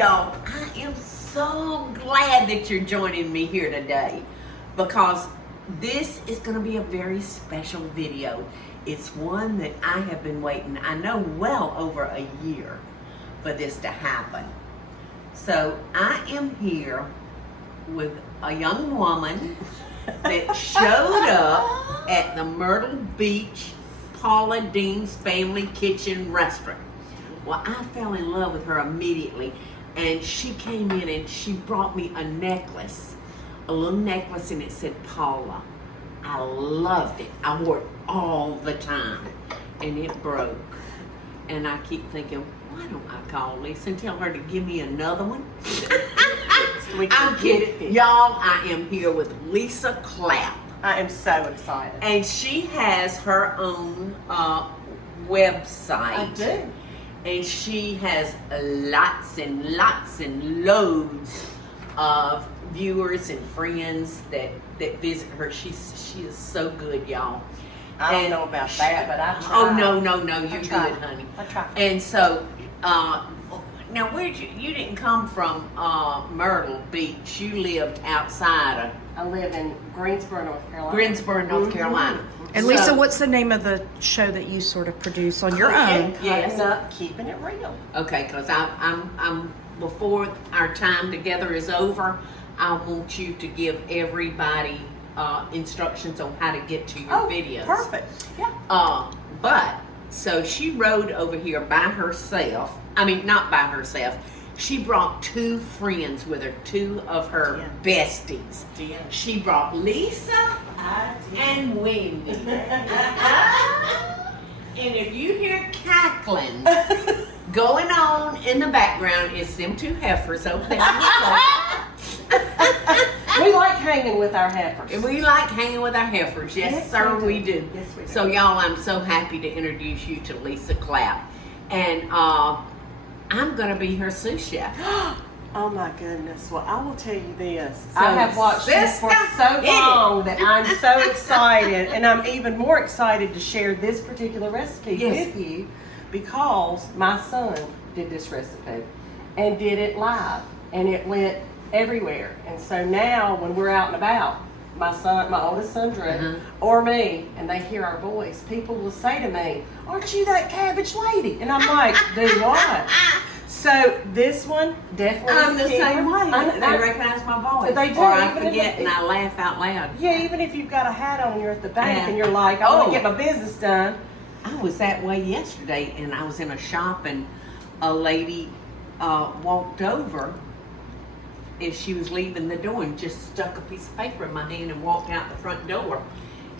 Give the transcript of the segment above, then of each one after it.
y'all, I am so glad that you're joining me here today because this is going to be a very special video. It's one that I have been waiting, I know, well over a year for this to happen. So I am here with a young woman that showed up at the Myrtle Beach Paula Deen's Family Kitchen Restaurant. Well, I fell in love with her immediately, and she came in and she brought me a necklace, a little necklace, and it said Paula. I loved it. I wore it all the time, and it broke. And I keep thinking, why don't I call Lisa and tell her to give me another one? I'm kidding. Y'all, I am here with Lisa Clapp. I am so excited. And she has her own website. I do. And she has lots and lots and loads of viewers and friends that visit her. She is so good, y'all. I don't know about that, but I try. Oh, no, you're good, honey. I try. And so, now where'd you didn't come from Myrtle Beach. You lived outside of. I live in Greensboro, North Carolina. Greensboro, North Carolina. And Lisa, what's the name of the show that you sort of produce on your own? Yes. Cuttin Up, Keeping It Real. Okay, because I'm before our time together is over, I want you to give everybody instructions on how to get to your videos. Perfect. Yeah. But so she rode over here by herself. I mean, not by herself. She brought two friends with her, two of her besties. Deen. She brought Lisa and Wendy. And if you hear cackling going on in the background, it's them two heifers over there. We like hanging with our heifers. We like hanging with our heifers. Yes, sir, we do. Yes, we do. So, y'all, I'm so happy to introduce you to Lisa Clapp. And I'm going to be her sous chef. Oh my goodness. Well, I will tell you this. So, I have watched this for so long that I'm so excited. And I'm even more excited to share this particular recipe with you because my son did this recipe and did it live. And it went everywhere. And so now when we're out and about, my oldest son Drew, or me, and they hear our voice, people will say to me, "Aren't you that cabbage lady?" And I'm like, "Do what?" So this one definitely. I'm the same way. They recognize my voice. They do. Or I forget and I laugh out loud. Yeah, even if you've got a hat on, you're at the bank and you're like, "I want to get my business done." I was that way yesterday, and I was in a shop, and a lady walked over as she was leaving the door and just stuck a piece of paper in my hand and walked out the front door.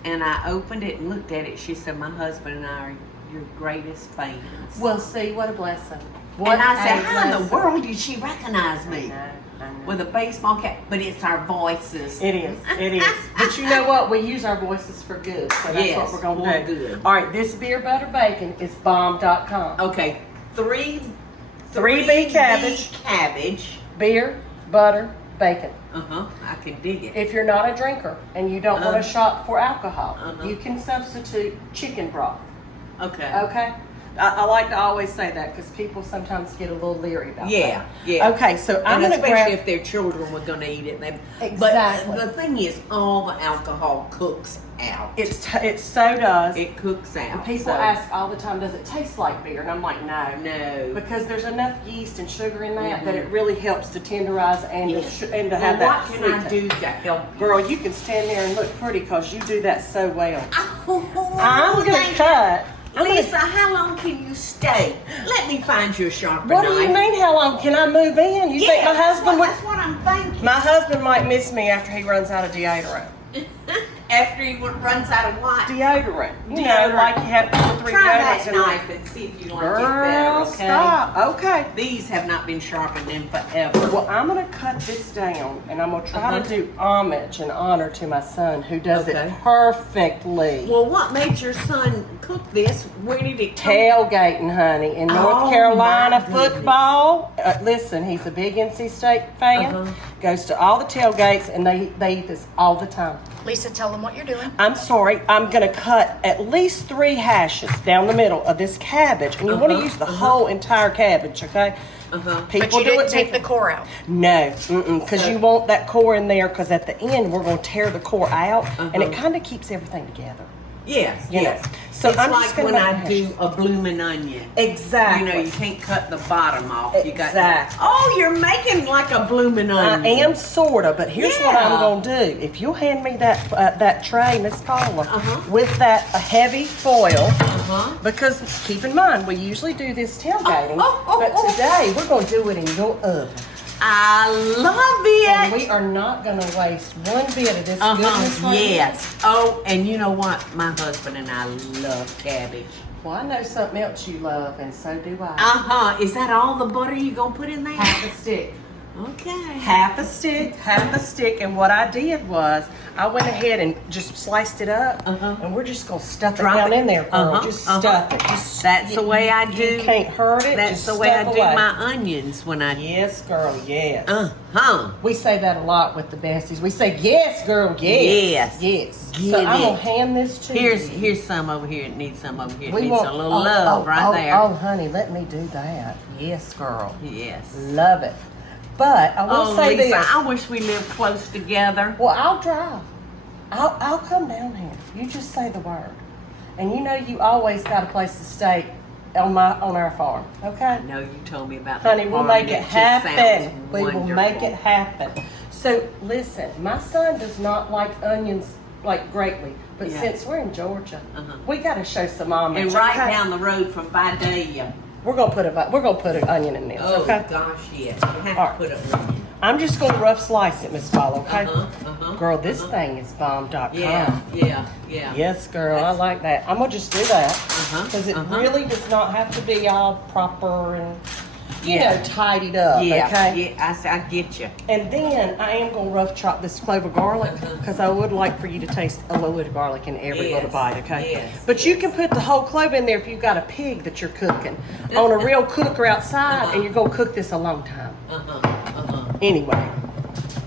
And I opened it and looked at it. She said, "My husband and I are your greatest fans." Well, see, what a blessing. And I said, "How in the world did she recognize me?" I know. With a baseball cap. But it's our voices. It is. It is. But you know what? We use our voices for good. So that's what we're going to do. Good. All right. This Beer-Butter-Bacon is bomb.com. Okay. 3B cabbage. Beer, butter, bacon. I can dig it. If you're not a drinker and you don't want to shop for alcohol, you can substitute chicken broth. Okay. Okay? I like to always say that because people sometimes get a little leary about that. Yeah. Okay, so I'm going to especially if their children were going to eat it. Exactly. But the thing is, all the alcohol cooks out. It so does. It cooks out. And people ask all the time, does it taste like beer? And I'm like, no. Because there's enough yeast and sugar in that that it really helps to tenderize and to have that sweetness. What can I do to help you? Girl, you can stand there and look pretty because you do that so well. Oh, I'm going to cut. Lisa, how long can you stay? Let me find you a sharper What knife. do you mean, how long? Can I move in? You think my husband would? That's what I'm thinking. My husband might miss me after he runs out of deodorant. After he runs out of what? Deodorant. You know, like you have 2 or 3 Try deodorants. that knife and see if you like Girl, it better, okay? Stop. Okay. These have not been sharpened in forever. Well, I'm going to cut this down, and I'm going to try to do homage and honor to my son, who does it perfectly. Well, what made your son cook this? Where did it come Tailgating, honey, in North Carolina football. Listen, he's a big NC State fan. Goes to all the tailgates, and they eat this all the time. Lisa, tell them what you're doing. I'm sorry. I'm going to cut at least 3 hashes down the middle of this cabbage. And you want to use the whole entire cabbage, okay? People But you didn't it take the different. core out. No, because you want that core in there. Because at the end we're going to tear the core out, and it kind of keeps everything together. Yes, You yes. know. So it's I'm like just gonna when make I a do hash. a bloomin' onion. Exactly. You know, you can't cut the bottom off. You got. Exactly. Oh, you're making like a bloomin' onion. I am sorta, but here's what I'm Yeah. gonna do. If you'll hand me that tray, Miss Paula, Uh-huh. with that heavy foil, Uh-huh. because keep in mind we usually do this tailgating, Oh, but today we're gonna do it in your oven. I love And it. we are not gonna waste one bit of this goodness right here. Yes. Oh, and you know what? My husband and I love cabbage. Well, I know something else you love, and so do I. Is that all the butter you gonna put in there? Half a stick. Okay. Half a stick, and what I did was I went ahead and just sliced it up, and we're just gonna stuff it Drop down it. in there, girl. Just stuff it. Just, That's the way I do. You can't hurt it. That's just the way I stuff do away. my onions when I. Yes, girl. Yes. Huh. We say that a lot with the besties. We say, "Yes, girl. Yes. Yes. Yes." Get So I'm gonna it. hand this to you. Here's some over here. It needs some over here. It We needs want a little love right there. Oh, honey, let me do that. Yes, girl. Yes. Love it. But I will Oh, say Lisa, this. I wish we lived close together. Well, I'll drive. I'll come down here. You just say the word. And you know you always got a place to stay on our farm. Okay? I know you told me about that. Honey, we'll farm, make and it just sounds happen. We will wonderful. make it happen. So listen, my son does not like onions like greatly, but Yeah. since we're in Georgia, we got to show some homage. And right okay? down the road from Vidalia. we're gonna put an onion in this. Oh okay. gosh, yes. You have All right. to put it right. I'm just gonna rough slice it, Miss Paula. Okay. Uh-huh. Girl, this thing is bomb.com. Yeah. Yes, girl, I like that. I'm gonna just do that because it uh-huh. really does not have to be all proper and Yeah. tidied up. Yeah. Okay. Yeah. I get you. And then I am gonna rough chop this clove of garlic because I would like for you to taste a little bit of garlic in every Yes, little bite. Okay. yes, But you can put the whole clove in there if you've got a pig that you're cooking on a real cooker outside, and you're gonna cook this a long time. Anyway.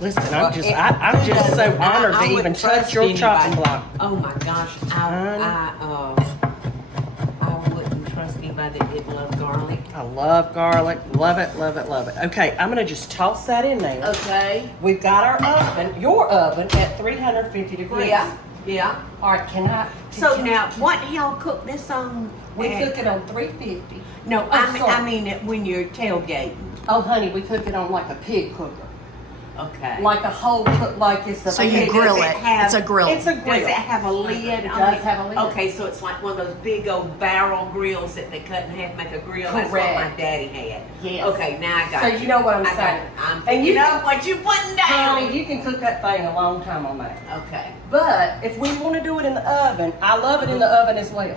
Listen, I'm just so honored to even wouldn't touch trust your chopping anybody. block. Oh my gosh, I wouldn't trust anybody that didn't love garlic. I love garlic. Love it, love it, love it. Okay, I'm gonna just toss that in there. Okay. We've got our oven, your oven, at 350 degrees. Yeah. All right, So now, what y'all cook this on? we at- cook it on 350. No, Oh, I sorry. mean when you're tailgating. Oh, honey, we cook it on like a pig cooker. Okay. Like a whole cook, like it's a So you pig. grill does it. it have- It's a grill. It's a Does grill. it have a lid It on does it? have a lid. Okay, so it's like one of those big old barrel grills that they cut in half, make a grill. That's what my Correct. daddy had. Yes. Okay, now I got So it. you know what I'm I got saying. it. I'm And picking you up can- what you putting down. Honey, you can cook that thing a long time on that. Okay. But if we want to do it in the oven, I love it in the oven as well.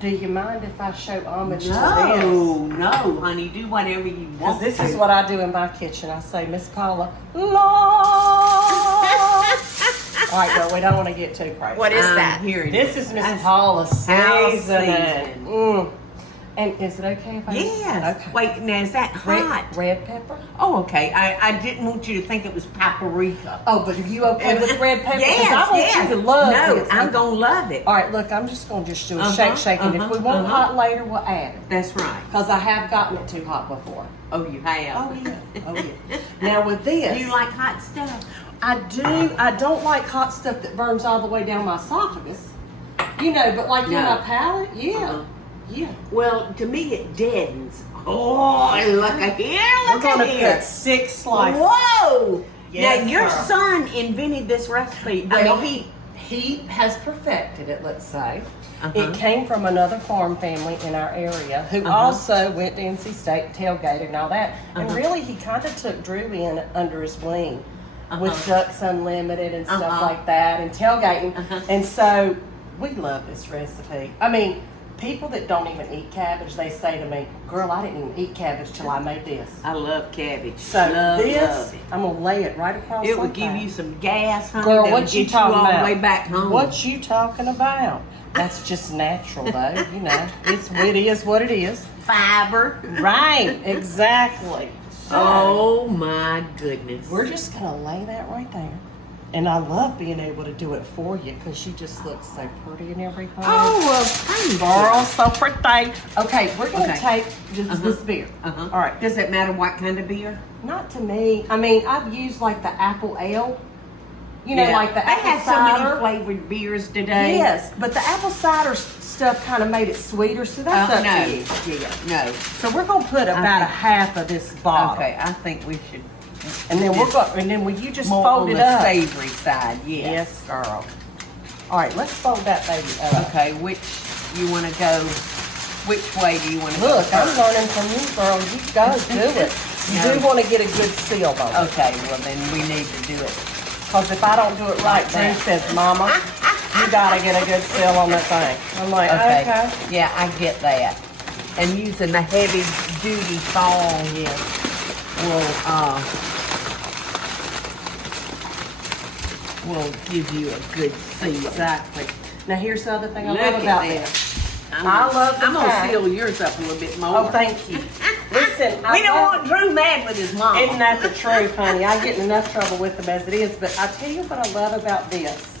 Do you mind if I show homage to this? No, honey, do whatever you Because want. this to. is what I do in my kitchen. I say, Miss Paula, Lord. All right, girl, we don't want to get too crazy. What is I'm that? hearing This you. is Miss That's Paula's house seasoning. seasoning. And is it okay if I? Yes. Okay. Wait, now is that hot? Red pepper. Oh, okay. I didn't want you to think it was paprika. Oh, but are you okay with red pepper? 'Cause Yes, I want yes. you to love No, this. I'm gonna love it. All right, look, I'm just going to just do a Uh-huh, shake, and if we want hot later, we'll add it. That's right. Because I have gotten it too hot before. Oh, you have. Oh, yeah. Oh, yeah. Now, with this, You like hot stuff? I do. I don't like hot stuff that burns all the way down my esophagus. You know, but like in No. my palate, yeah. Uh-huh. Yeah. Well, to me it deadens. Oh, look at here, We're look going at to here. put 6 slices. Whoa! Yes, now your girl. son invented this recipe. Well, I mean, he has perfected it, let's say. Uh-huh. It came from another farm family in our area who also went to NC State, tailgated and all that. And really, he kind of took Drew in under his wing with Ducks Unlimited and stuff like that and tailgating. And so we love this recipe. I mean, people that don't even eat cabbage, they say to me, girl, I didn't even eat cabbage till I made this. I love cabbage. So love this, it. I'm going to lay it right across It like would give that. you some gas, honey. Girl, That'll what you get talking all about? the way back home. What you talking about? That's just natural, though. You know, it is what it is. Fiber. Right, exactly. So, Oh my goodness. we're just gonna lay that right there. And I love being able to do it for you because you just look so pretty and everything. Oh, well, thank you. Girl, so pretty. Okay, we're going to Okay. take just this beer. Uh-huh. All right. Does it matter what kind of beer? Not to me. I mean, I've used like the apple ale. You know, Yeah. like the They apple have cider. so many flavored beers today. Yes, but the apple cider stuff kind of made it sweeter, so that's up no. to you. No. So we're going to put about a half of this bottle. Okay, I think we should. And then will you just more fold on it the up? savory side, yes. Yes, girl. All right, let's fold that baby up. Okay, which you want to go? Which way do you want to go? Look, I'm first? learning from you, girl. You guys do it. You No. do want to get a good seal on it. Okay, well then we need to do it. Because if I don't do it right, Drew that. says, Mama, you got to get a good seal on that thing. I'm like, okay. Yeah, I get that. And using the heavy duty thong will give you a good seal. Exactly. Now, here's the other thing I Look love at about this. this. I'm I love the I'm gonna fact- seal yours up a little bit more. Oh, thank you. Listen, We don't want Drew mad with his mom. Isn't that the truth, honey? I get in enough trouble with them as it is. But I tell you what I love about this.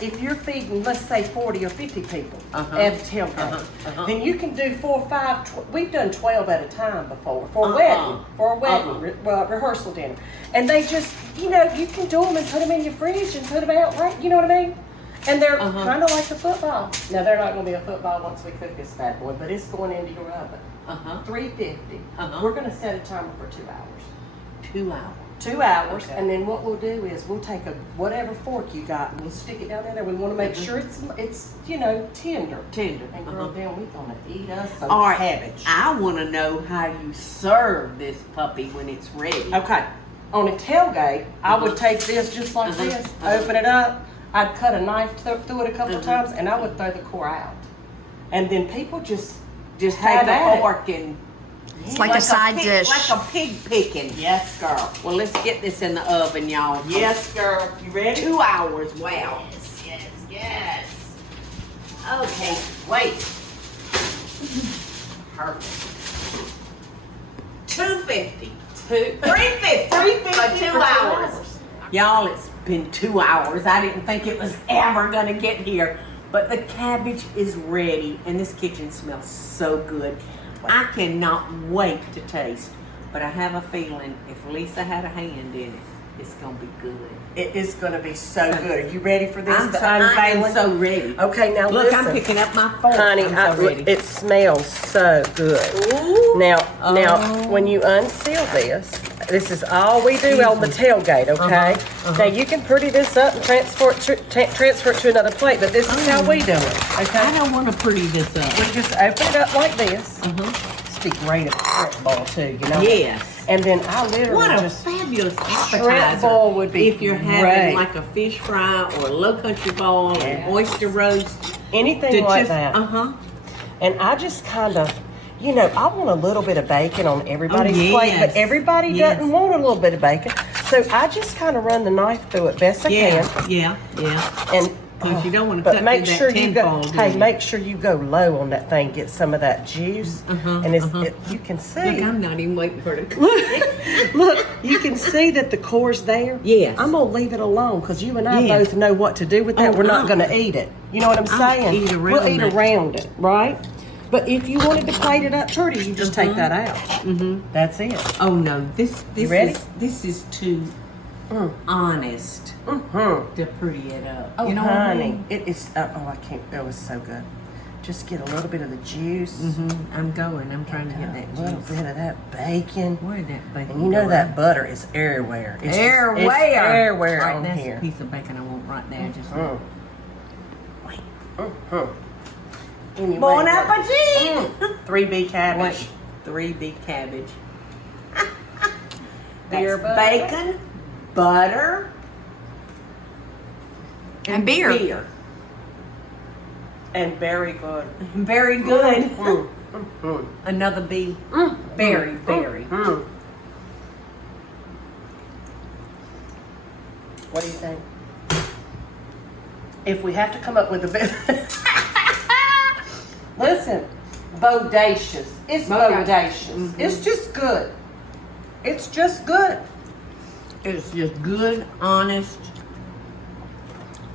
If you're feeding, let's say 40 or 50 people Uh-huh. at a tailgate, then you can do 4 or 5. We've done 12 at a time before for a wedding, rehearsal dinner, and they just, you can do them and put them in your fridge and put them out, right? You know what I mean? And they're kind of like a football. Now they're not going to be a football once we cook this bad boy, but it's going into your oven. 350. We're going to set a timer for 2 hours. 2 hours. 2 hours, Okay. and then what we'll do is we'll take whatever fork you got and we'll stick it down in there. We want to make sure it's tender. Tender. And girl, then we're gonna eat us some All right. cabbage. I want to know how you serve this puppy when it's ready. Okay, on a tailgate, I would take this just like this, open it up. I'd cut a knife through it a couple of times, and I would throw the core out. And then people just Just have take at a it. fork and It's like a side dish. Like a pig picking. Yes, girl. Well, let's get this in the oven, y'all. Yes, girl. You ready? 2 hours. Wow. Yes. Okay. Wait. Perfect. 250. 350. 350 for 2 for 2 hours. hours. Y'all, it's been 2 hours. I didn't think it was ever gonna get here, but the cabbage is ready, and this kitchen smells so good. I cannot wait to taste, but I have a feeling if Lisa had a hand in it, it's gonna be good. It is gonna be so good. Are you ready for this? I am so ready. Okay, now Look, listen. I'm picking up my fork. Honey, I'm so ready. it smells so good. Ooh. Now, when you unseal this is all we do on the tailgate, okay? Now you can pretty this up and transfer it to another plate, but this is how we do it, I okay? don't want to pretty this up. We just open it up like this. It's be great at shrimp bowl too, you know? Yes. And then I literally What a just fabulous shrimp appetizer bowl would be if you're having great. like a fish fry or a low country bowl or an oyster roast. anything like that. And I just kind of, I want a little bit of bacon on everybody's plate, but everybody doesn't want a little bit of bacon. So I just kind of run the knife through it best I can. Yeah. And Because you don't want to but cut make through sure that you go. tenfold. do Hey, you? make sure you go low on that thing. Get some of that juice, and you can see. Look, I'm not even waiting for it to cook. Look, you can see that the core's there. Yes. I'm gonna leave it alone because you and I Yeah. both know what to do with that. Oh, We're not no. gonna eat it. You know what I'm saying? eat around we'll eat that. around it, right? But if you wanted to plate it up pretty, you just take that out. That's it. Oh no, this ready? is too honest to pretty it up. Oh, you know what I honey, mean? it is. I can't. It was so good. Just get a little bit of the juice. I'm trying to get that A little juice. bit of that bacon. Where did that bacon And you know go? that butter is everywhere. It's Everywhere. It's everywhere Right, on that's here. a piece of bacon I want right there. Just Wait. Anyway, Bon appetit! 3B cabbage. Wait, 3B cabbage. That's Beer-Butter. bacon, butter, And beer. And very good. Very good. Mm. Another B. Very, very. What do you think? If we have to come up with a bit. Listen, bodacious. It's bodacious. It's just good. It's just good. It's just good, honest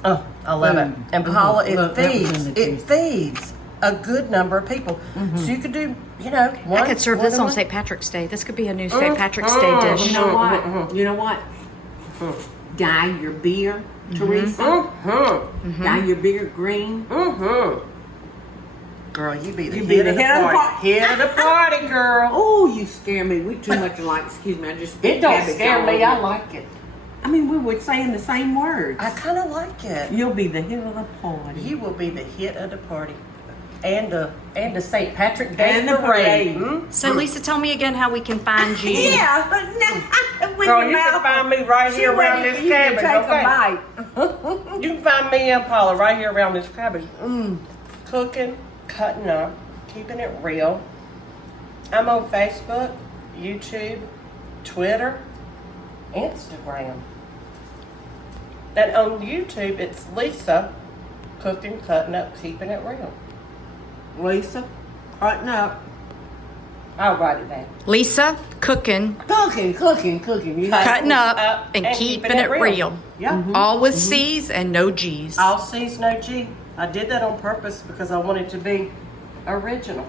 Oh, I love it. Food. And Paula, Look, that was in the it feeds a good number of people. So you could do, one. I could serve this on one. St. Patrick's Day. This could be a new St. Patrick's Day dish. You know what? You know what? Dye your beer, Teresa. Dye your beer green. Girl, you be the You hit be of the the hit of the party. Hit of the party, girl. Oh, you scare me. We too much alike. Excuse me. I just It don't cabbage scare all me. over. I like it. I mean, we were saying the same words. I kind of like it. You'll be the hit of the party. You will be the hit of the party. And the St. Patrick Day And the parade. parade. So, Lisa, tell me again how we can find you. Yeah, but now, with Girl, your you mouth, can find me right here around ready this for you to cabbage, take okay? a bite. You can find me and Paula right here around this cabbage. Cooking, cutting up, keeping it real. I'm on Facebook, YouTube, Twitter, Instagram. And on YouTube, it's Lisa Cooking, Cutting Up, Keeping It Real. Lisa, cutting up. I'll write it down. Lisa cooking, Cooking. You cutting up, and keeping it real. Yeah. All with C's and no G's. All C's, no G. I did that on purpose because I wanted to be original.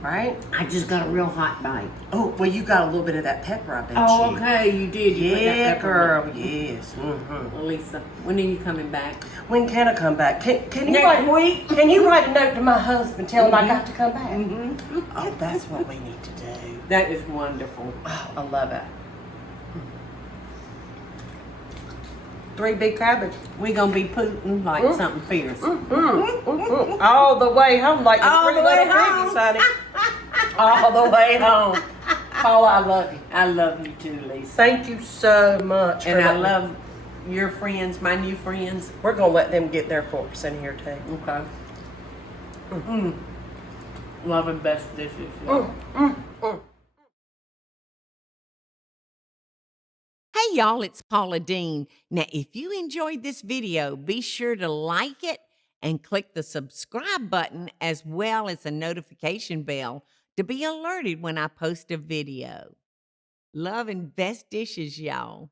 Right? I just got a real hot bite. Oh, well, you got a little bit of that pepper, I bet Oh, you. okay, you did. You put that Yeah, pepper girl. on. Yes. Lisa, when are you coming back? When can I come back? Can you Next write? week. Can you write a note to my husband, tell him I got to come back? Oh, that's what we need to do. That is wonderful. Oh, I love it. 3 big cabbage. We gonna be pooting like something fierce. All the way home, like the All 3 the way little home. piggies, honey. All the way home. Paula, I love you. I love you too, Lisa. Thank you so much. And for I letting- love your friends, my new friends. We're gonna let them get their forks in here too. Okay. Love and best dishes. y'all. Hey y'all, it's Paula Deen. Now, if you enjoyed this video, be sure to like it and click the subscribe button as well as the notification bell to be alerted when I post a video. Love and best dishes, y'all.